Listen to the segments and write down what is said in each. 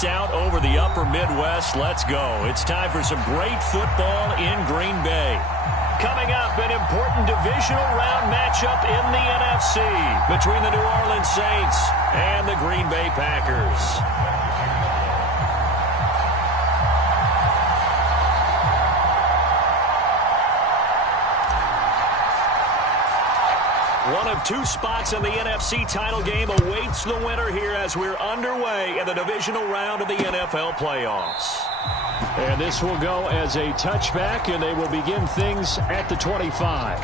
knocked out over the upper Midwest. Let's go. It's time for some great football in Green Bay. Coming up, an important divisional round matchup in the NFC between the New Orleans Saints and the Green Bay Packers. One of two spots in the NFC title game awaits the winner here as we're underway in the divisional round of the NFL playoffs. And this will go as a touchback, and they will begin things at the 25.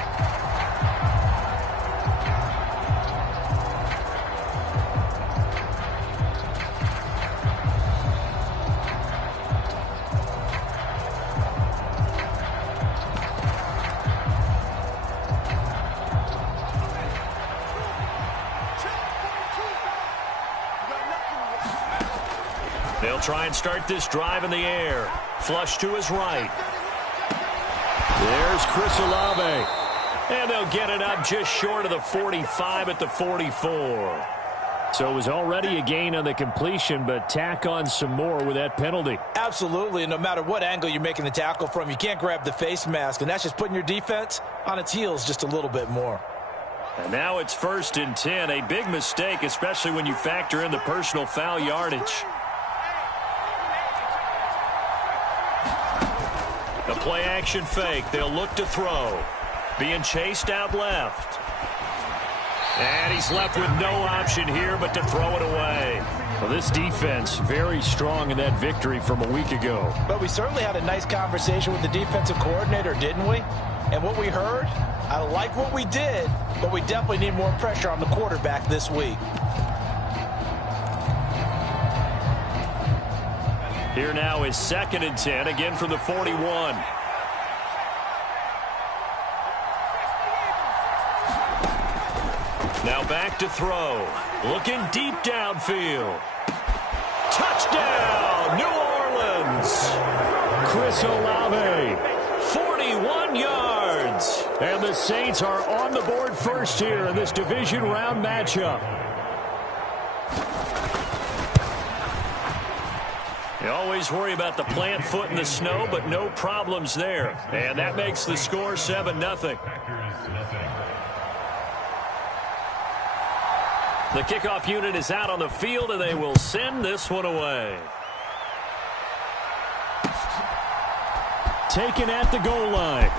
They'll try and start this drive in the air. Flush to his right. There's Chris Olave. And they'll get it up just short of the 45 at the 44. So it was already a gain on the completion, but tack on some more with that penalty. Absolutely, and no matter what angle you're making the tackle from, you can't grab the face mask, and that's just putting your defense on its heels just a little bit more. And now it's 1st and 10. A big mistake, especially when you factor in the personal foul yardage. A play-action fake. They'll look to throw. Being chased out left. And he's left with no option here but to throw it away. Well, this defense very strong in that victory from a week ago. But we certainly had a nice conversation with the defensive coordinator, didn't we? And what we heard, I like what we did, but we definitely need more pressure on the quarterback this week. Here now is 2nd and 10, again from the 41. Now back to throw. Looking deep downfield. Touchdown, New Orleans. Chris Olave. 41 yards. And the Saints are on the board first here in this division round matchup. You always worry about the plant foot in the snow, but no problems there. And that makes the score 7-0. The kickoff unit is out on the field, and they will send this one away. Taken at the goal line.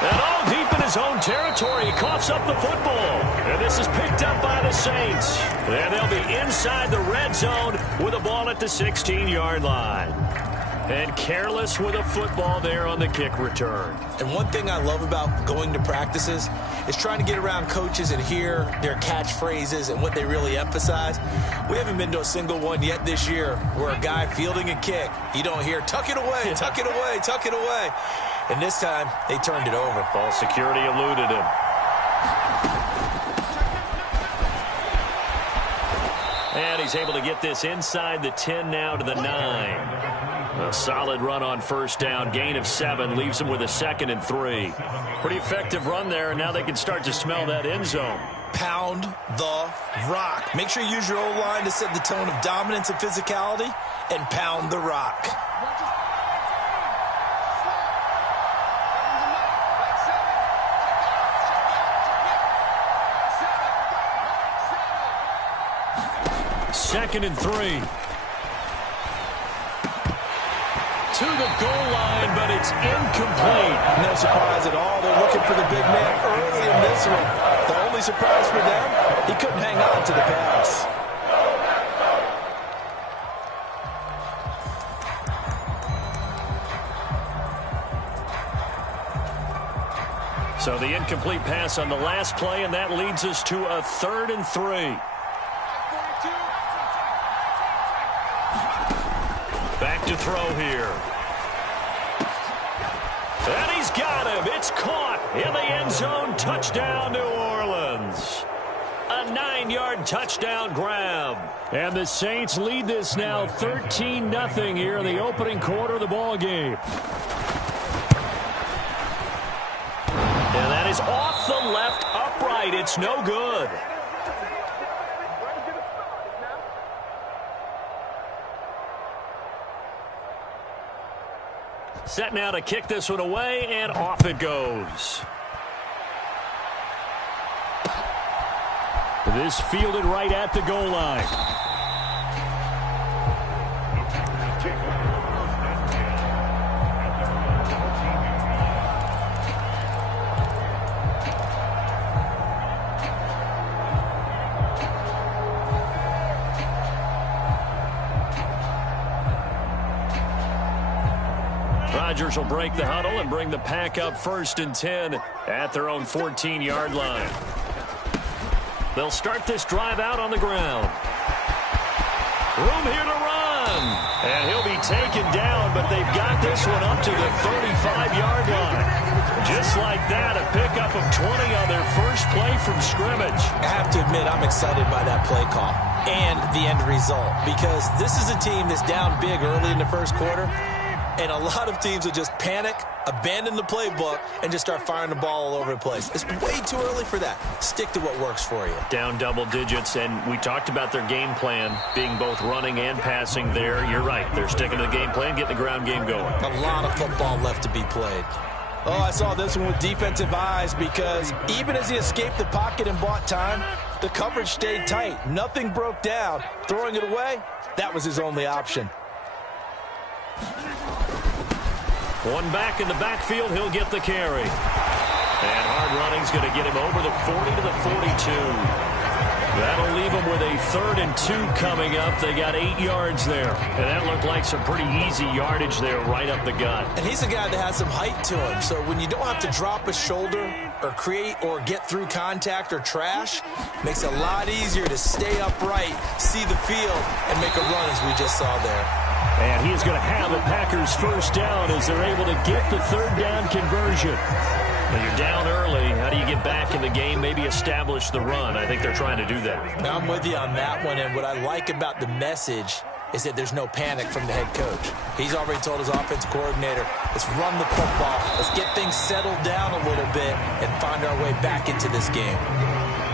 And all deep in his own territory, he coughs up the football. And this is picked up by the Saints. And they'll be inside the red zone with the ball at the 16-yard line. And careless with a football there on the kick return. And one thing I love about going to practices is trying to get around coaches and hear their catchphrases and what they really emphasize. We haven't been to a single one yet this year where a guy fielding a kick, you don't hear, tuck it away, tuck it away, tuck it away. And this time, they turned it over. Ball security eluded him. And he's able to get this inside the 10 now to the 9. A solid run on first down. Gain of 7 leaves him with a 2nd and 3. Pretty effective run there, and now they can start to smell that end zone. Pound the rock. Make sure you use your O-line to set the tone of dominance and physicality, and pound the rock. Second and 3. To the goal line, but it's incomplete. No surprise at all. They're looking for the big man early in this one. The only surprise for them, he couldn't hang on to the pass. So the incomplete pass on the last play, and that leads us to a 3rd and 3. Back to throw here. And he's got him. It's caught in the end zone. Touchdown, New Orleans. A 9-yard touchdown grab. And the Saints lead this now 13-0 here in the opening quarter of the ball game. And that is off the left upright. It's no good. Set now to kick this one away, and off it goes. This fielded right at the goal line. Rodgers will break the huddle and bring the pack up 1st and 10 at their own 14-yard line. They'll start this drive out on the ground. Room here to run. And he'll be taken down, but they've got this one up to the 35-yard line. Just like that, a pickup of 20 on their first play from scrimmage. I have to admit, I'm excited by that play call and the end result, because this is a team that's down big early in the first quarter. And a lot of teams will just panic, abandon the playbook, and just start firing the ball all over the place. It's way too early for that. Stick to what works for you. Down double digits, and we talked about their game plan being both running and passing there. You're right. They're sticking to the game plan, getting the ground game going. A lot of football left to be played. Oh, I saw this one with defensive eyes, because even as he escaped the pocket and bought time, the coverage stayed tight. Nothing broke down. Throwing it away, that was his only option. One back in the backfield, he'll get the carry. And hard running's going to get him over the 40 to the 42. That'll leave him with a 3rd and 2 coming up. They got 8 yards there. And that looked like some pretty easy yardage there right up the gut. And he's a guy that has some height to him. So when you don't have to drop a shoulder or create or get through contact or trash, makes it a lot easier to stay upright, see the field, and make a run as we just saw there. And he is going to have a Packers first down as they're able to get the 3rd down conversion. When you're down early, how do you get back in the game, maybe establish the run? I think they're trying to do that. Now, I'm with you on that one, and what I like about the message is that there's no panic from the head coach. He's already told his offensive coordinator, let's run the football, let's get things settled down a little bit and find our way back into this game.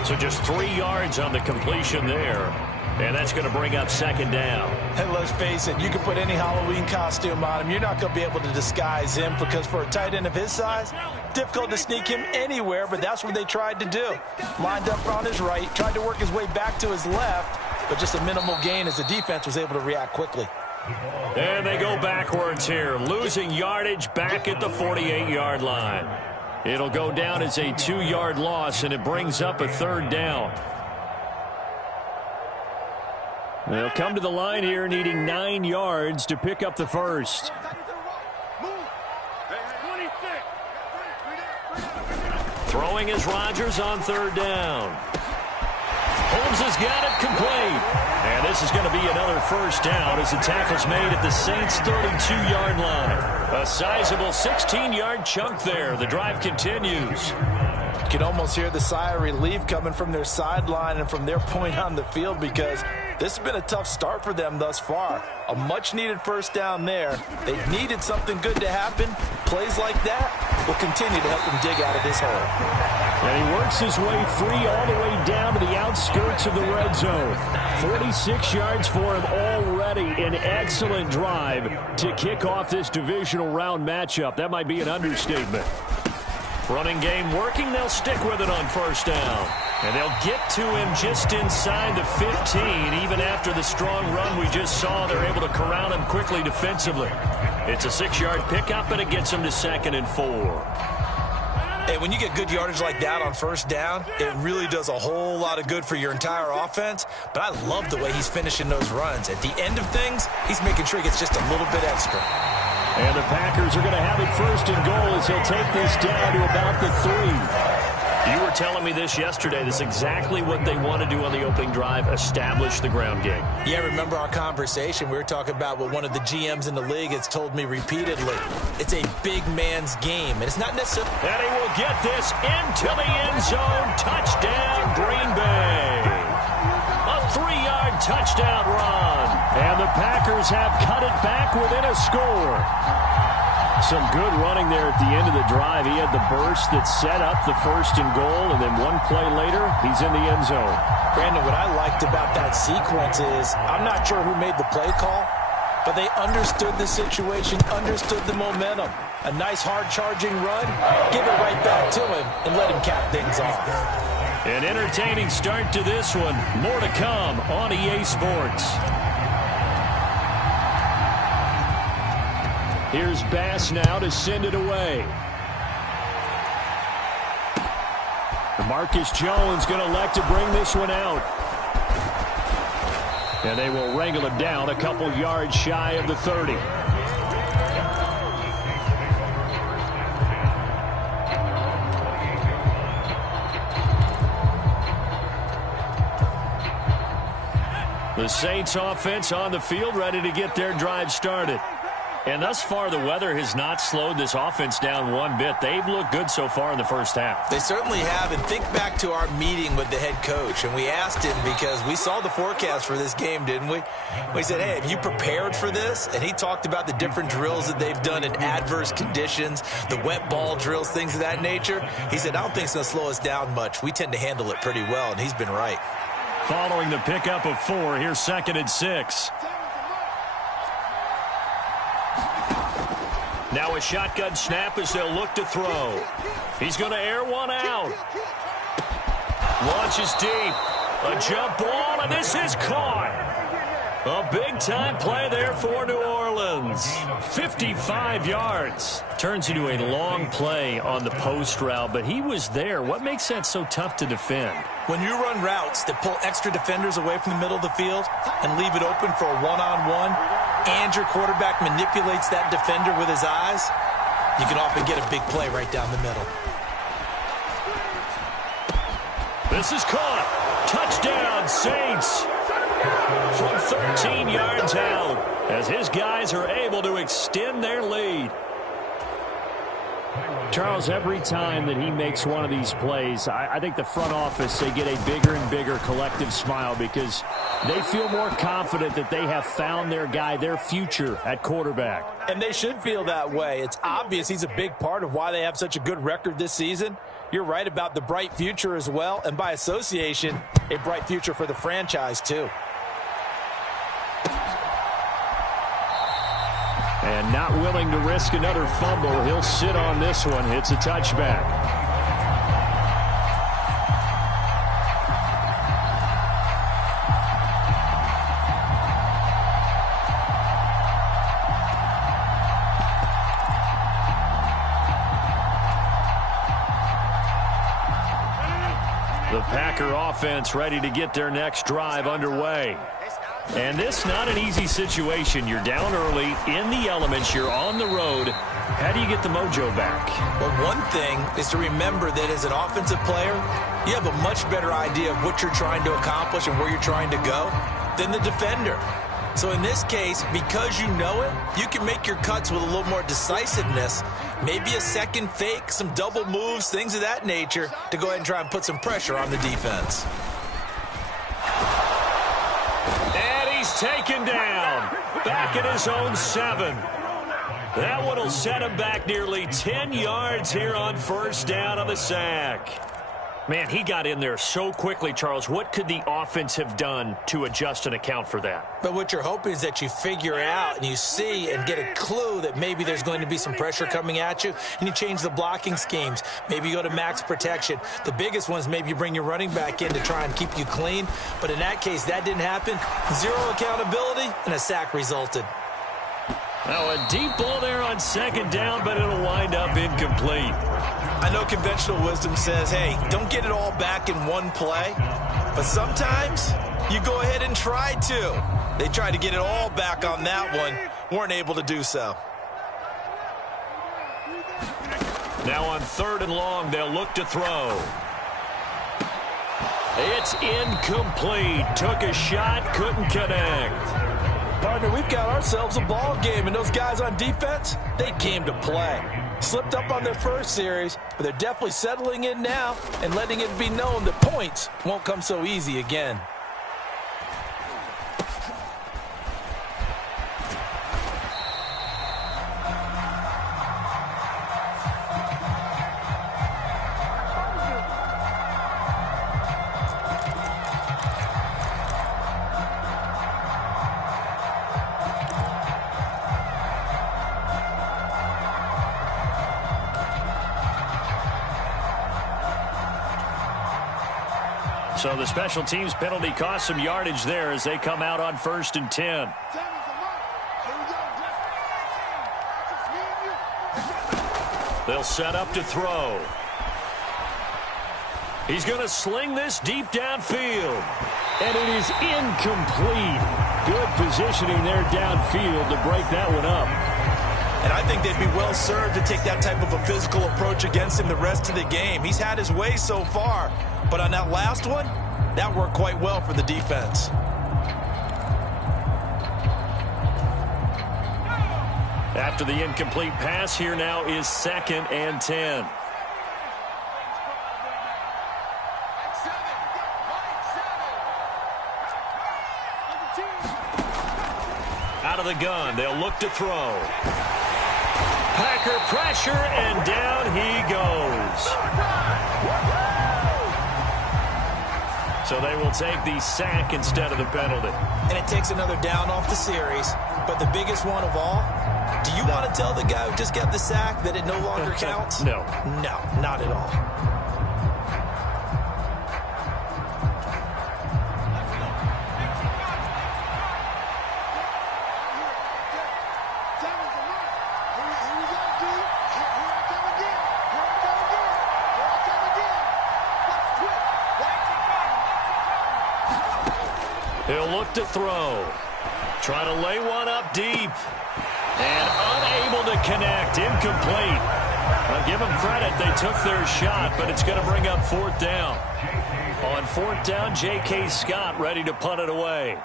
So just 3 yards on the completion there. And that's going to bring up 2nd down. And let's face it, you can put any Halloween costume on him. You're not going to be able to disguise him, because for a tight end of his size, difficult to sneak him anywhere, but that's what they tried to do. Lined up on his right, tried to work his way back to his left, but just a minimal gain as the defense was able to react quickly. And they go backwards here, losing yardage back at the 48-yard line. It'll go down as a 2-yard loss, and it brings up a 3rd down. They'll come to the line here needing 9 yards to pick up the first. Throwing is Rodgers on 3rd down. Holmes has got it complete. And this is going to be another first down as the tackle's made at the Saints' 32-yard line. A sizable 16-yard chunk there. The drive continues. You can almost hear the sigh of relief coming from their sideline and from their point on the field, because this has been a tough start for them thus far. A much-needed first down there. They needed something good to happen. Plays like that will continue to help them dig out of this hole. And he works his way free all the way down to the outskirts of the red zone. 46 yards for him already. An excellent drive to kick off this divisional round matchup. That might be an understatement. Running game working. They'll stick with it on first down. And they'll get to him just inside the 15. Even after the strong run we just saw, they're able to corral him quickly defensively. It's a 6-yard pickup, and it gets him to 2nd and 4. Hey, when you get good yardage like that on first down, it really does a whole lot of good for your entire offense. But I love the way he's finishing those runs. At the end of things, he's making sure he gets just a little bit extra. And the Packers are going to have it 1st and goal as he'll take this down to about the 3. You were telling me this yesterday. That's exactly what they want to do on the opening drive, establish the ground game. Yeah, remember our conversation? We were talking about what one of the GMs in the league has told me repeatedly. It's a big man's game, and it's not necessarily... And he will get this into the end zone. Touchdown, Green Bay. A 3-yard touchdown run. And the Packers have cut it back within a score. Some good running there at the end of the drive. He had the burst that set up the 1st and goal, and then one play later, he's in the end zone. Brandon, what I liked about that sequence is I'm not sure who made the play call, But they understood the situation, understood the momentum. A nice hard-charging run, give it right back to him, and let him cap things off. An entertaining start to this one. More to come on EA Sports. Here's Bass now to send it away. Marcus Jones going to elect to bring this one out. And they will wrangle him down a couple yards shy of the 30. The Saints offense on the field, ready to get their drive started. And thus far, the weather has not slowed this offense down one bit. They've looked good so far in the first half. They certainly have. And think back to our meeting with the head coach. And we asked him, because we saw the forecast for this game, didn't we? We said, hey, have you prepared for this? And he talked about the different drills that they've done in adverse conditions, the wet ball drills, things of that nature. He said, I don't think it's going to slow us down much. We tend to handle it pretty well, and he's been right. Following the pickup of 4, here's 2nd and 6. Now a shotgun snap as they'll look to throw. He's going to air one out. Launches deep. A jump ball, and this is caught. A big-time play there for New Orleans. 55 yards. Turns into a long play on the post route, but he was there. What makes that so tough to defend? When you run routes that pull extra defenders away from the middle of the field and leave it open for a one-on-one, and your quarterback manipulates that defender with his eyes, you can often get a big play right down the middle. This is caught. Touchdown, Saints. From 13 yards out, as his guys are able to extend their lead. Charles, every time that he makes one of these plays, I think the front office, they get a bigger and bigger collective smile because they feel more confident that they have found their guy, their future at quarterback. And they should feel that way. It's obvious he's a big part of why they have such a good record this season. You're right about the bright future as well, and by association, a bright future for the franchise too. And not willing to risk another fumble. He'll sit on this one. It's a touchback. The Packer offense ready to get their next drive underway. And this not an easy situation. You're down early, in the elements, you're on the road. How do you get the mojo back? Well, one thing is to remember that as an offensive player, you have a much better idea of what you're trying to accomplish and where you're trying to go than the defender. So in this case, because you know it, you can make your cuts with a little more decisiveness, maybe a second fake, some double moves, things of that nature, to go ahead and try and put some pressure on the defense. Taken down, back at his own 7. That one will set him back nearly 10 yards here on first down on the sack. Man, he got in there so quickly, Charles. What could the offense have done to adjust and account for that? But what you're hoping is that you figure out and you see and get a clue that maybe there's going to be some pressure coming at you, and you change the blocking schemes. Maybe you go to max protection. The biggest one is maybe you bring your running back in to try and keep you clean. But in that case, that didn't happen. Zero accountability, and a sack resulted. Now a deep ball there on second down, but it'll wind up incomplete. I know conventional wisdom says, hey, don't get it all back in one play. But sometimes you go ahead and try to. They tried to get it all back on that one. Weren't able to do so. Now on 3rd and long, they'll look to throw. It's incomplete. Took a shot, couldn't connect. Partner, we've got ourselves a ball game, and those guys on defense, they came to play. Slipped up on their first series, but they're definitely settling in now and letting it be known that points won't come so easy again. So the special teams penalty cost some yardage there as they come out on 1st and 10. They'll set up to throw. He's going to sling this deep downfield. And it is incomplete. Good positioning there downfield to break that one up. And I think they'd be well served to take that type of a physical approach against him the rest of the game. He's had his way so far, but on that last one, that worked quite well for the defense. After the incomplete pass, here now is 2nd and 10. Out of the gun, they'll look to throw. Packer pressure, and down he goes. So they will take the sack instead of the penalty. And it takes another down off the series. But the biggest one of all, do you want to tell the guy who just got the sack that it no longer counts? No. No, not at all. He'll look to throw. Try to lay one up deep. And unable to connect. Incomplete. I'll give them credit. They took their shot, but it's going to bring up 4th down. On 4th down, J.K. Scott ready to punt it away.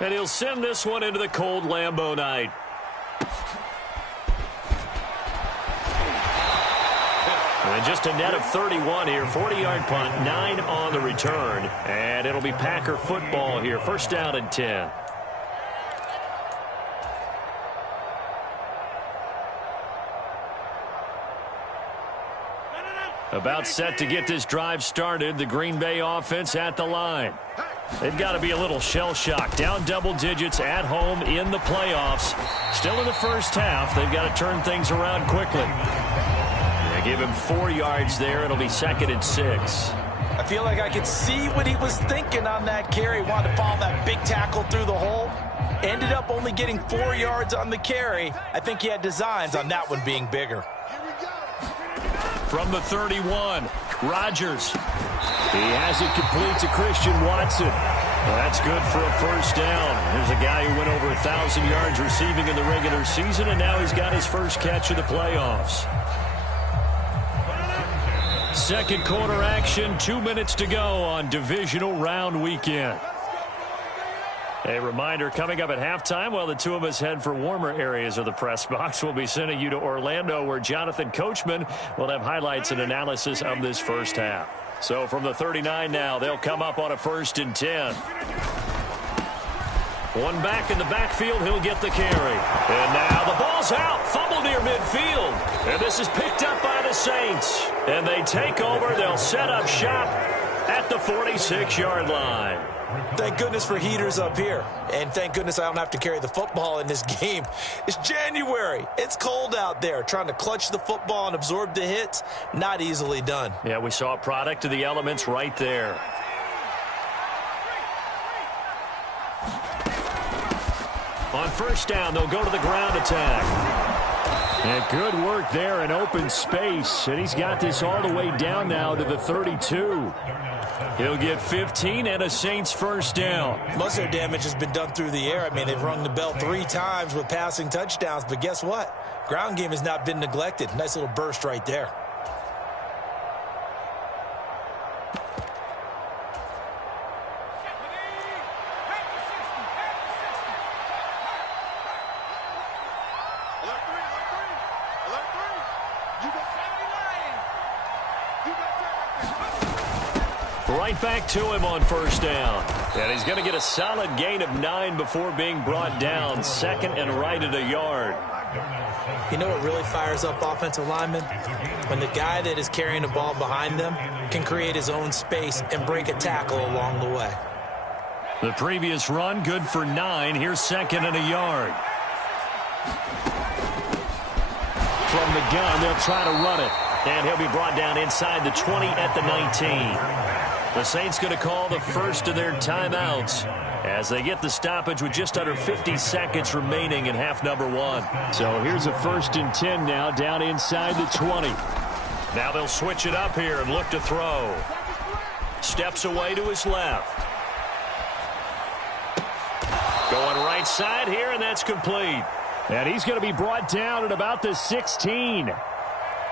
And he'll send this one into the cold Lambeau night. And just a net of 31 here. 40-yard punt, 9 on the return. And it'll be Packer football here. 1st down and 10. About set to get this drive started. The Green Bay offense at the line. They've got to be a little shell-shocked. Down double digits at home in the playoffs. Still in the first half. They've got to turn things around quickly. Give him 4 yards there. It'll be 2nd and 6. I feel like I could see what he was thinking on that carry. Wanted to follow that big tackle through the hole. Ended up only getting 4 yards on the carry. I think he had designs on that one being bigger. From the 31, Rodgers. He has it complete to Christian Watson. Well, that's good for a 1st down. There's a guy who went over 1,000 yards receiving in the regular season, and now he's got his first catch of the playoffs. Second quarter action, 2 minutes to go on divisional round weekend. A reminder coming up at halftime while the two of us head for warmer areas of the press box. We'll be sending you to Orlando where Jonathan Coachman will have highlights and analysis of this first half. So from the 39 now, they'll come up on a 1st and 10. One back in the backfield, he'll get the carry. And now the ball's out, fumble near midfield. And this is picked up by the Saints. And they take over, they'll set up shop at the 46-yard line. Thank goodness for heaters up here. And thank goodness I don't have to carry the football in this game. It's January. It's cold out there. Trying to clutch the football and absorb the hits, not easily done. Yeah, we saw a product of the elements right there. On 1st down, they'll go to the ground attack. And good work there in open space. And he's got this all the way down now to the 32. He'll get 15 and a Saints 1st down. Most of their damage has been done through the air. I mean, they've rung the bell 3 times with passing touchdowns. But guess what? Ground game has not been neglected. Nice little burst right there. Right back to him on 1st down. And he's going to get a solid gain of 9 before being brought down. 2nd and right at a yard. You know what really fires up offensive linemen? When the guy that is carrying the ball behind them can create his own space and break a tackle along the way. The previous run, good for 9. Here's 2nd and a yard. From the gun, they'll try to run it. And he'll be brought down inside the 20 at the 19. The Saints going to call the first of their timeouts as they get the stoppage with just under 50 seconds remaining in half number one. So here's a 1st and 10 now down inside the 20. Now they'll switch it up here and look to throw. Steps away to his left. Going right side here, and that's complete. And he's going to be brought down at about the 16.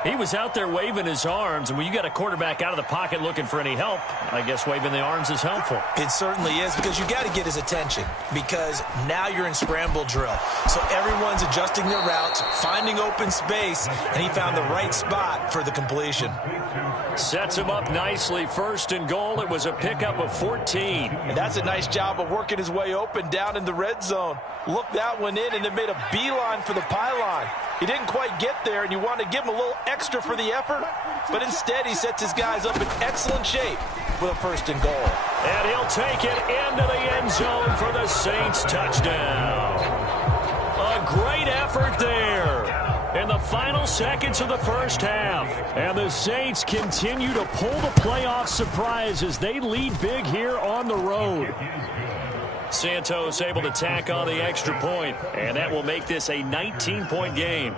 He was out there waving his arms, and when you got a quarterback out of the pocket looking for any help, I guess waving the arms is helpful. It certainly is, because you got to get his attention, because now you're in scramble drill. So everyone's adjusting their routes, finding open space, and he found the right spot for the completion. Sets him up nicely. 1st and goal. It was a pickup of 14. And that's a nice job of working his way open down in the red zone. Looked that one in and then made a beeline for the pylon. He didn't quite get there, and you want to give him a little extra for the effort, but instead he sets his guys up in excellent shape with a 1st and goal. And he'll take it into the end zone for the Saints touchdown. A great effort there in the final seconds of the first half. And the Saints continue to pull the playoff surprise as they lead big here on the road. Santos able to tack on the extra point, and that will make this a 19-point game.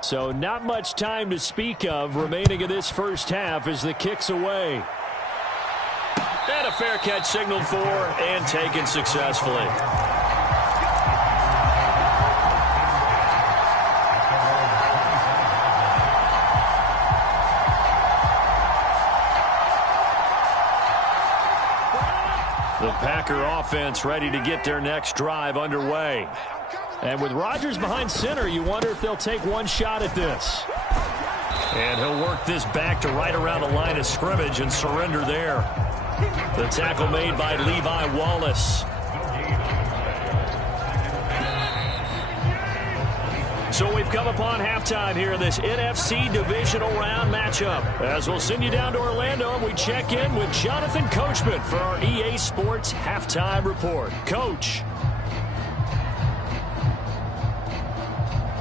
So not much time to speak of remaining in this first half as the kick's away. And a fair catch signaled for and taken successfully. The Packer offense ready to get their next drive underway. And with Rodgers behind center, you wonder if they'll take one shot at this. And he'll work this back to right around the line of scrimmage and surrender there. The tackle made by Levi Wallace. So we've come upon halftime here in this NFC divisional round matchup. As we'll send you down to Orlando, and we check in with Jonathan Coachman for our EA Sports Halftime Report. Coach.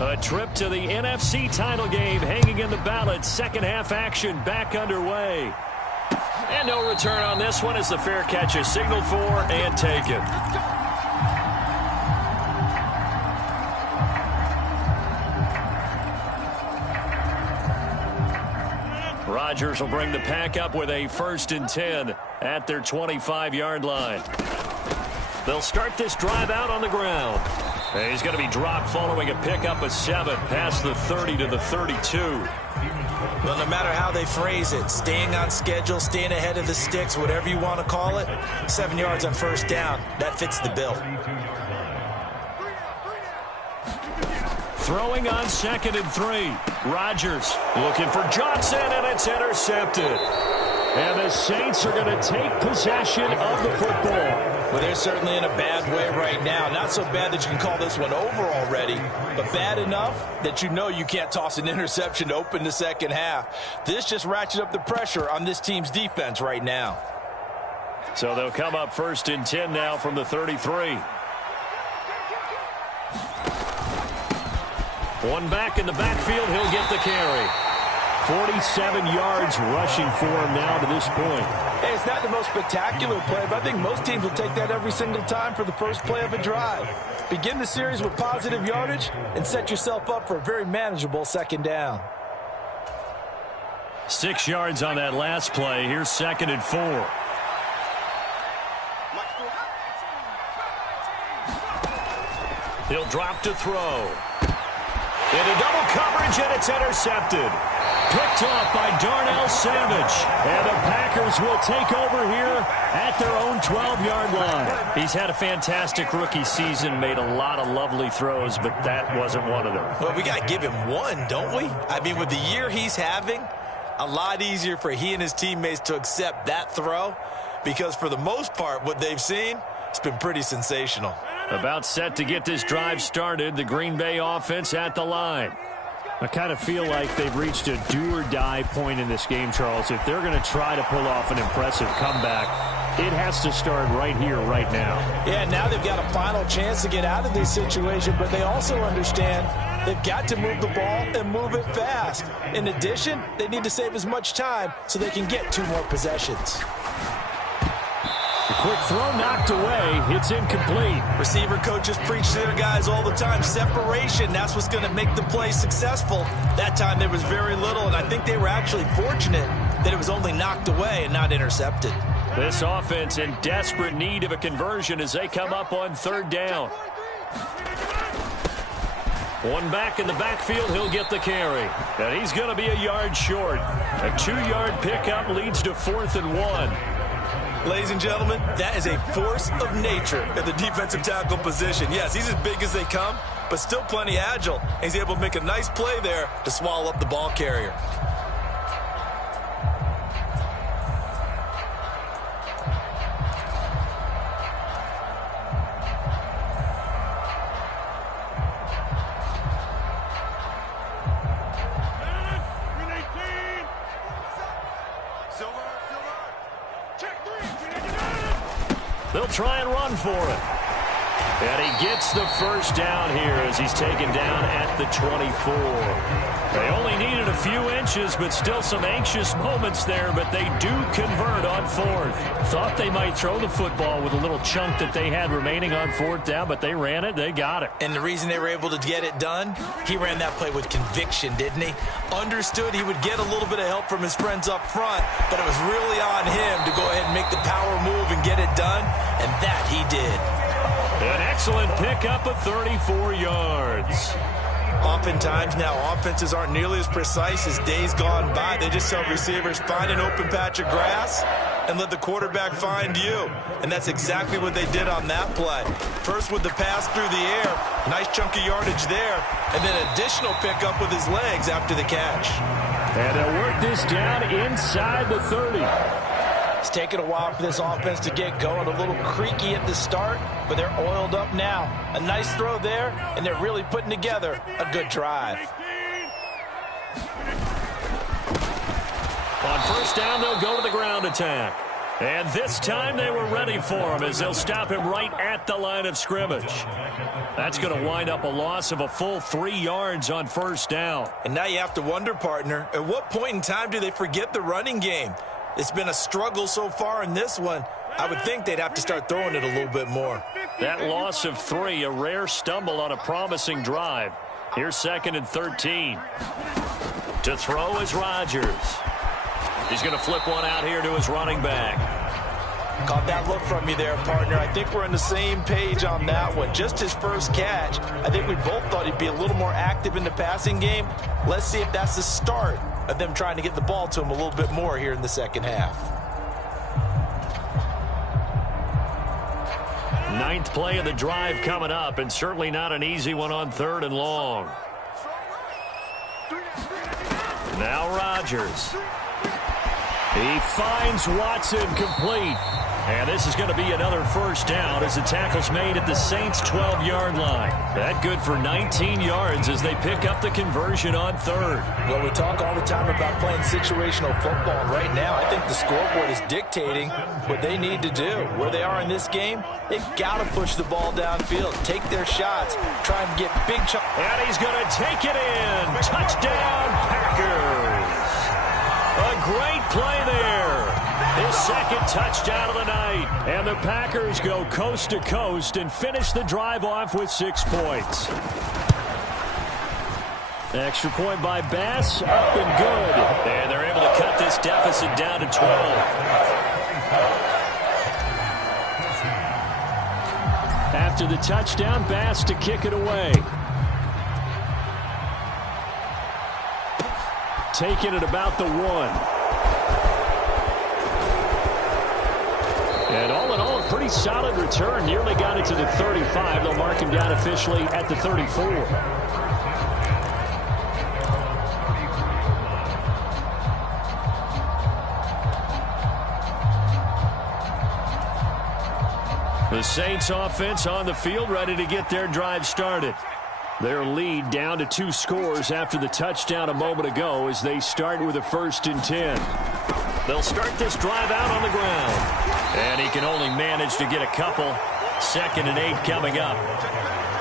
A trip to the NFC title game hanging in the balance. Second half action back underway. And no return on this one as the fair catch is signaled for and taken. Rodgers will bring the pack up with a 1st and 10 at their 25-yard line. They'll start this drive out on the ground. And he's going to be dropped following a pickup of 7 past the 30 to the 32. Well, no matter how they phrase it, staying on schedule, staying ahead of the sticks, whatever you want to call it, 7 yards on 1st down, that fits the bill. Throwing on 2nd and 3. Rodgers looking for Johnson, and it's intercepted. And the Saints are going to take possession of the football. Well, they're certainly in a bad way right now. Not so bad that you can call this one over already, but bad enough that you know you can't toss an interception to open the second half. This just ratchets up the pressure on this team's defense right now. So they'll come up 1st and 10 now from the 33. One back in the backfield, he'll get the carry. 47 yards rushing for him now to this point. Hey, it's not the most spectacular play, but I think most teams will take that every single time for the first play of a drive. Begin the series with positive yardage and set yourself up for a very manageable 2nd down. 6 yards on that last play. Here's 2nd and 4. He'll drop to throw. Into double coverage, and it's intercepted. Picked off by Darnell Savage. And the Packers will take over here at their own 12-yard line. He's had a fantastic rookie season, made a lot of lovely throws, but that wasn't one of them. Well, we got to give him one, don't we? I mean, with the year he's having, a lot easier for he and his teammates to accept that throw, because for the most part, what they've seen, it's been pretty sensational. About set to get this drive started, the Green Bay offense at the line. I kind of feel like they've reached a do-or-die point in this game, Charles. If they're going to try to pull off an impressive comeback, it has to start right here, right now. Yeah, now they've got a final chance to get out of this situation, but they also understand They've got to move the ball and move it fast. In addition, they need to save as much time so they can get 2 more possessions. The quick throw knocked away. It's incomplete. Receiver coaches preach to their guys all the time. Separation, that's what's going to make the play successful. That time there was very little, and I think they were actually fortunate that it was only knocked away and not intercepted. This offense in desperate need of a conversion as they come up on 3rd down. One back in the backfield, he'll get the carry. And he's going to be a yard short. A 2-yard pickup leads to 4th and 1. Ladies and gentlemen, that is a force of nature at the defensive tackle position. Yes, he's as big as they come, but still plenty agile. He's able to make a nice play there to swallow up the ball carrier. They'll try and run for it. And he gets the first down here as he's taken down at the 24. They only needed a few inches, but still some anxious moments there, but they do convert on 4th. Thought they might throw the football with a little chunk that they had remaining on 4th down, but they ran it, they got it. And the reason they were able to get it done, he ran that play with conviction, didn't he? Understood he would get a little bit of help from his friends up front, but it was really on him to go ahead and make the power move and get it done, and that he did. An excellent pickup of 34 yards. Oftentimes now, offenses aren't nearly as precise as days gone by. They just tell receivers, find an open patch of grass and let the quarterback find you. And that's exactly what they did on that play. First with the pass through the air, nice chunk of yardage there, and then additional pickup with his legs after the catch. And they'll work this down inside the 30. It's taken a while for this offense to get going, a little creaky at the start, but they're oiled up now. A nice throw there, and they're really putting together a good drive. On 1st down, they'll go to the ground attack. And this time they were ready for him as they'll stop him right at the line of scrimmage. That's going to wind up a loss of a full 3 yards on 1st down. And now you have to wonder, partner, at what point in time do they forget the running game? It's been a struggle so far in this one. I would think they'd have to start throwing it a little bit more. That loss of 3, a rare stumble on a promising drive. Here's 2nd and 13. To throw is Rodgers. He's going to flip one out here to his running back. Caught that look from you there, partner. I think we're on the same page on that one. Just his first catch. I think we both thought he'd be a little more active in the passing game. Let's see if that's the start of them trying to get the ball to him a little bit more here in the second half. 9th play of the drive coming up, and certainly not an easy one on 3rd and long. Now Rodgers. He finds Watson complete. And this is going to be another 1st down as the tackle's made at the Saints' 12-yard line. That good for 19 yards as they pick up the conversion on 3rd. Well, we talk all the time about playing situational football. Right now, I think the scoreboard is dictating what they need to do. Where they are in this game, they've got to push the ball downfield, take their shots, try and get big chunks. And he's going to take it in. Touchdown, Packers. A great play there. His 2nd touchdown of the night. And the Packers go coast to coast and finish the drive off with 6 points. Extra point by Bass, up and good. And they're able to cut this deficit down to 12. After the touchdown, Bass to kick it away. Taking it about the 1. And all in all, a pretty solid return. Nearly got it to the 35. They'll mark him down officially at the 34. The Saints offense on the field, ready to get their drive started. Their lead down to 2 scores after the touchdown a moment ago as they start with a 1st and 10. They'll start this drive out on the ground. And he can only manage to get a couple. 2nd and 8 coming up.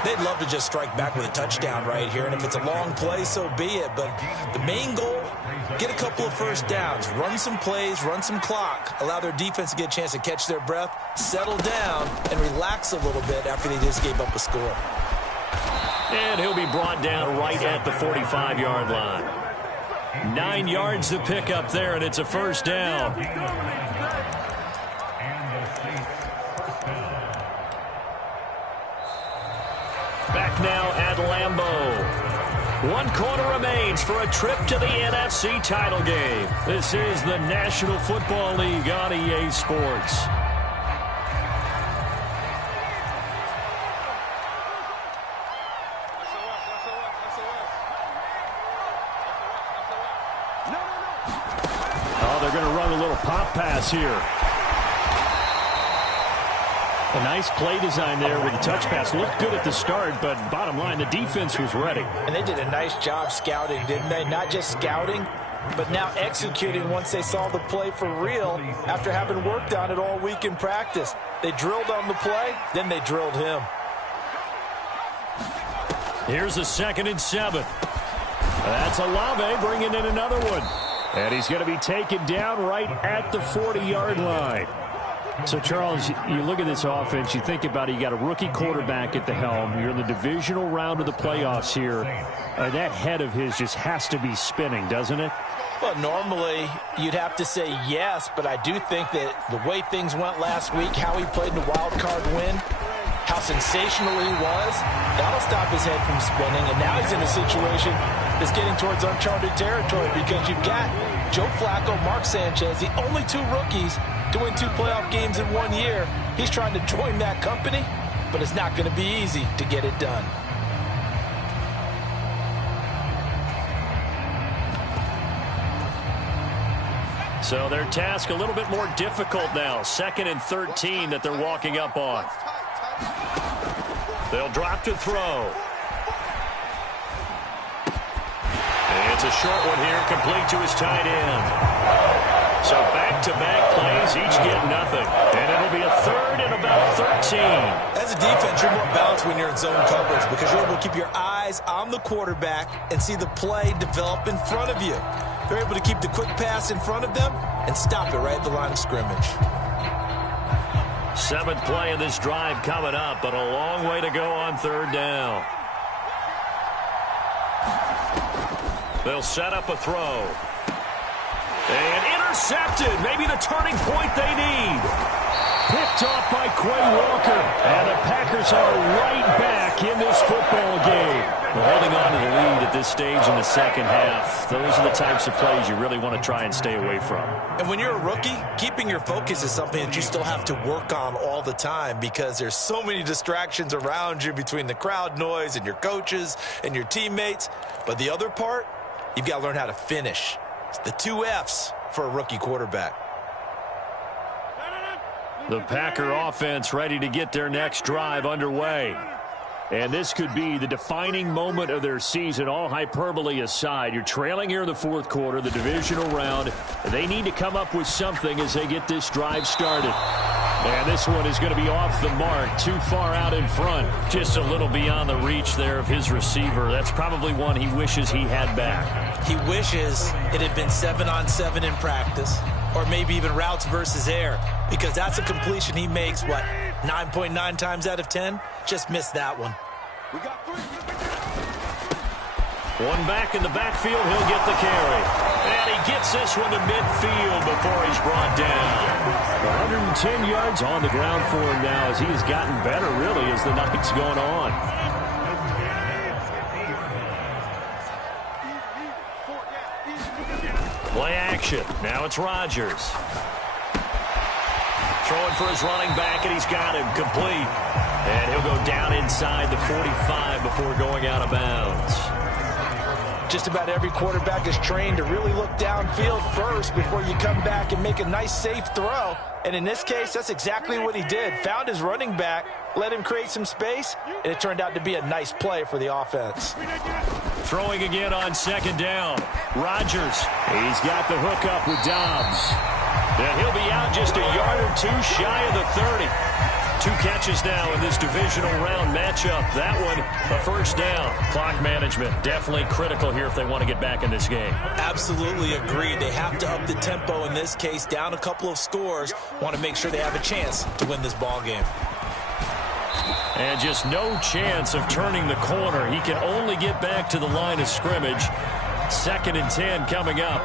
They'd love to just strike back with a touchdown right here, and if it's a long play, so be it. But the main goal, get a couple of first downs, run some plays, run some clock, allow their defense to get a chance to catch their breath, settle down, and relax a little bit after they just gave up a score. And he'll be brought down right at the 45-yard line. 9 yards to pick up there, and it's a first down. Back now at Lambeau. 1 quarter remains for a trip to the NFC title game. This is the National Football League on EA Sports. Oh, they're going to run a little pop pass here. A nice play design there with the touch pass. Looked good at the start, but bottom line, the defense was ready. And they did a nice job scouting, didn't they? Not just scouting, but now executing once they saw the play for real after having worked on it all week in practice. They drilled on the play, then they drilled him. Here's a 2nd and 7. That's Olave bringing in another one. And he's going to be taken down right at the 40-yard line. So, Charles, you look at this offense, you think about it, you got a rookie quarterback at the helm. You're in the divisional round of the playoffs here. That head of his just has to be spinning, doesn't it? Well, normally you'd have to say yes, but I do think that the way things went last week, how he played in the wild card win, how sensational he was, that'll stop his head from spinning. And now he's in a situation that's getting towards uncharted territory because you've got Joe Flacco, Mark Sanchez, the only 2 rookies to win 2 playoff games in 1 year. He's trying to join that company, but it's not going to be easy to get it done. So their task a little bit more difficult now. 2nd and 13 that they're walking up on. They'll drop to throw. It's a short one here, complete to his tight end. So back-to-back plays, each get nothing. And it'll be a 3rd and about 13. As a defense, you're more balanced when you're in zone coverage because you're able to keep your eyes on the quarterback and see the play develop in front of you. They're able to keep the quick pass in front of them and stop it right at the line of scrimmage. 7th play of this drive coming up, but a long way to go on 3rd down. They'll set up a throw. And intercepted. Maybe the turning point they need. Picked off by Quay Walker. And the Packers are right back in this football game. Well, holding on to the lead at this stage in the 2nd half. Those are the types of plays you really want to try and stay away from. And when you're a rookie, keeping your focus is something that you still have to work on all the time because there's so many distractions around you between the crowd noise and your coaches and your teammates. But the other part, you've got to learn how to finish. It's the 2 F's for a rookie quarterback. The Packer offense ready to get their next drive underway. And this could be the defining moment of their season, all hyperbole aside. You're trailing here in the 4th quarter, the divisional round. They need to come up with something as they get this drive started. And this one is going to be off the mark, too far out in front. Just a little beyond the reach there of his receiver. That's probably one he wishes he had back. He wishes it had been 7-on-7 in practice, or maybe even routes versus air, because that's a completion he makes, 9.9 times out of 10? Just missed that one. One back in the backfield, he'll get the carry. And he gets this one to midfield before he's brought down. 110 yards on the ground for him now as he has gotten better, really, as the night's going on. Play action. Now it's Rodgers. Throwing for his running back, and he's got him complete. And he'll go down inside the 45 before going out of bounds. Just about every quarterback is trained to really look downfield first before you come back and make a nice, safe throw. And in this case, that's exactly what he did. Found his running back, let him create some space, and it turned out to be a nice play for the offense. Throwing again on 2nd down. Rodgers, he's got the hook up with Dobbs. And he'll be out just a yard or 2 shy of the 30. 2 catches now in this divisional round matchup. That one, a first down. Clock management, definitely critical here if they want to get back in this game. Absolutely agreed. They have to up the tempo in this case, down a couple of scores. Want to make sure they have a chance to win this ball game. And just no chance of turning the corner. He can only get back to the line of scrimmage. 2nd and 10 coming up.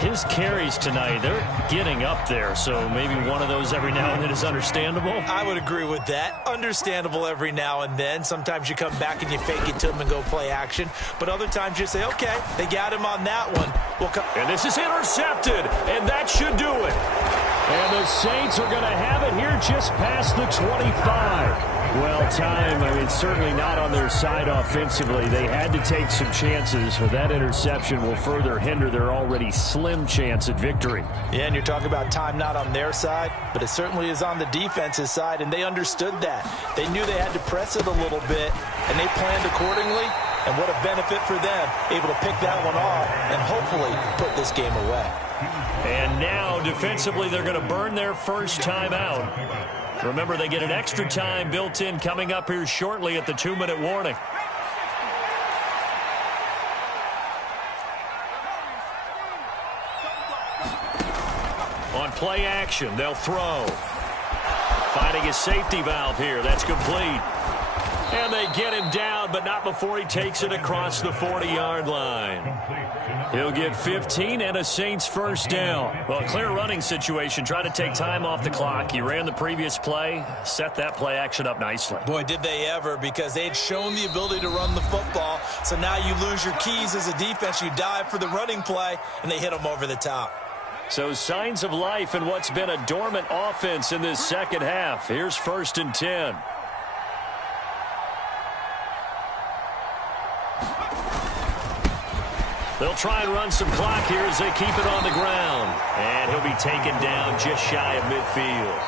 His carries tonight, they're getting up there, so maybe one of those every now and then is understandable. I would agree with that. Understandable every now and then. Sometimes you come back and you fake it to them and go play action. But other times you say, okay, they got him on that one. And this is intercepted, and that should do it. And the Saints are going to have it here just past the 25. Well, time, I mean, certainly not on their side offensively. They had to take some chances, but that interception will further hinder their already slim chance at victory. Yeah, and you're talking about time not on their side, but it certainly is on the defense's side, and they understood that. They knew they had to press it a little bit, and they planned accordingly, and what a benefit for them, able to pick that one off and hopefully put this game away. And now, defensively, they're going to burn their first timeout. Remember, they get an extra time built in coming up here shortly at the 2-minute warning. On play action, they'll throw. Finding a safety valve here. That's complete. And they get him down, but not before he takes it across the 40-yard line. He'll get 15 and a Saints first down. Well, a clear running situation. Try to take time off the clock. He ran the previous play, set that play action up nicely. Boy, did they ever, because they had shown the ability to run the football. So now you lose your keys as a defense. You dive for the running play, and they hit them over the top. So signs of life in what's been a dormant offense in this second half. Here's 1st and 10. They'll try and run some clock here as they keep it on the ground. And he'll be taken down just shy of midfield.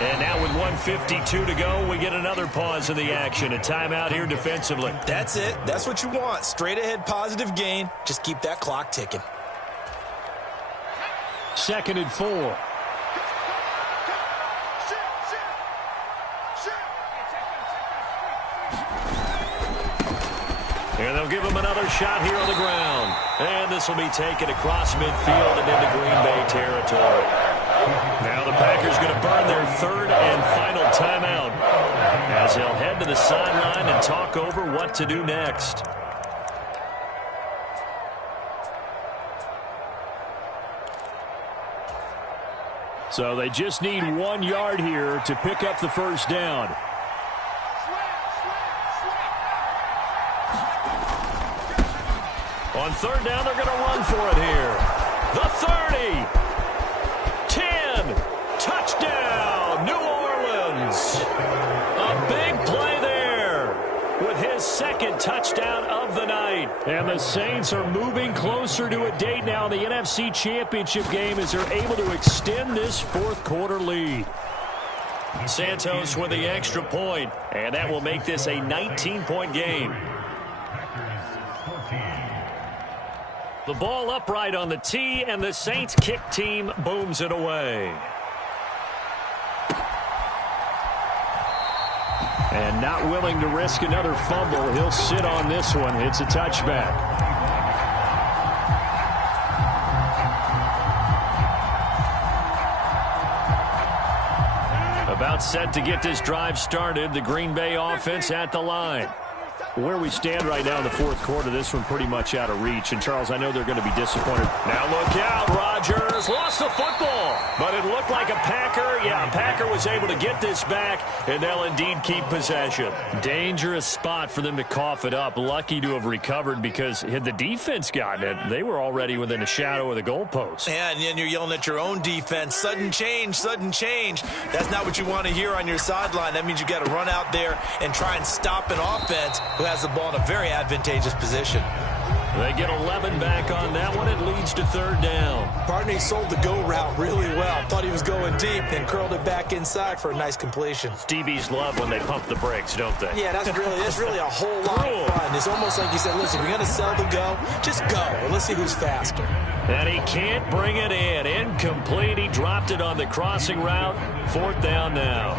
And now with 1:52 to go, we get another pause in the action. A timeout here defensively. That's it. That's what you want. Straight ahead positive gain. Just keep that clock ticking. 2nd and 4. And they'll give him another shot here on the ground. And this will be taken across midfield and into Green Bay territory. Now the Packers going to burn their 3rd and final timeout as they'll head to the sideline and talk over what to do next. So they just need 1 yard here to pick up the first down. On 3rd down, they're going to run for it here. The 30. 10. Touchdown, New Orleans. A big play there with his 2nd touchdown of the night. And the Saints are moving closer to a date now in the NFC Championship game as they're able to extend this 4th quarter lead. Santos with the extra point, and that will make this a 19-point game. The ball upright on the tee, and the Saints kick team booms it away. And not willing to risk another fumble, he'll sit on this one. It's a touchback. About set to get this drive started. The Green Bay offense at the line. Where we stand right now in the 4th quarter, this one pretty much out of reach. And, Charles, I know they're going to be disappointed. Now look out, Rodgers lost the football. But it looked like a Packer. Yeah, a Packer was able to get this back, and they'll indeed keep possession. Dangerous spot for them to cough it up. Lucky to have recovered because had the defense gotten it, they were already within a shadow of the goalpost. Yeah, and then you're yelling at your own defense. Sudden change, sudden change. That's not what you want to hear on your sideline. That means you got to run out there and try and stop an offense who has the ball in a very advantageous position. They get 11 back on that one. It leads to 3rd down. Partney sold the go route really well. Thought he was going deep, then curled it back inside for a nice completion. DBs love when they pump the brakes, don't they? Yeah, that's really a whole lot of fun. It's almost like you said, listen, we're going to sell the go. Just go, and let's see who's faster. And he can't bring it in. Incomplete. He dropped it on the crossing route. 4th down now.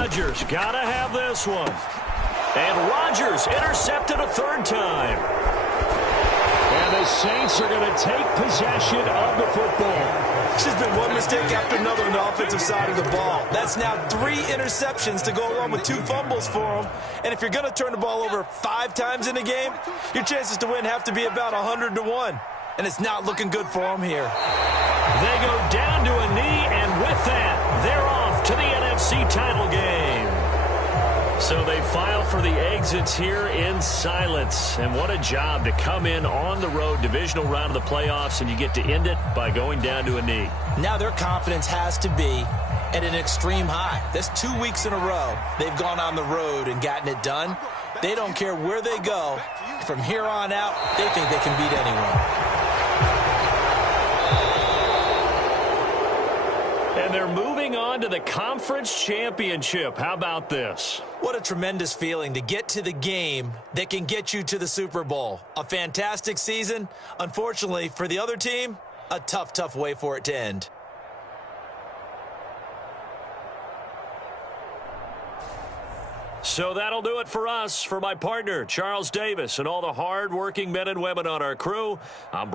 Rodgers. Gotta have this one. And Rodgers intercepted a third time. And the Saints are going to take possession of the football. It's just been one mistake after another on the offensive side of the ball. That's now 3 interceptions to go along with 2 fumbles for them. And if you're going to turn the ball over 5 times in a game, your chances to win have to be about 100-1. And it's not looking good for them here. They go down to a knee, and with that, they're off to the NFC title game. So they file for the exits here in silence. And what a job to come in on the road, divisional round of the playoffs, and you get to end it by going down to a knee. Now their confidence has to be at an extreme high. That's 2 weeks in a row they've gone on the road and gotten it done. They don't care where they go. From here on out, they think they can beat anyone. And they're moving on to the conference championship. How about this? What a tremendous feeling to get to the game that can get you to the Super Bowl. A fantastic season. Unfortunately, for the other team, a tough, tough way for it to end. So that'll do it for us. For my partner, Charles Davis, and all the hard-working men and women on our crew, I'm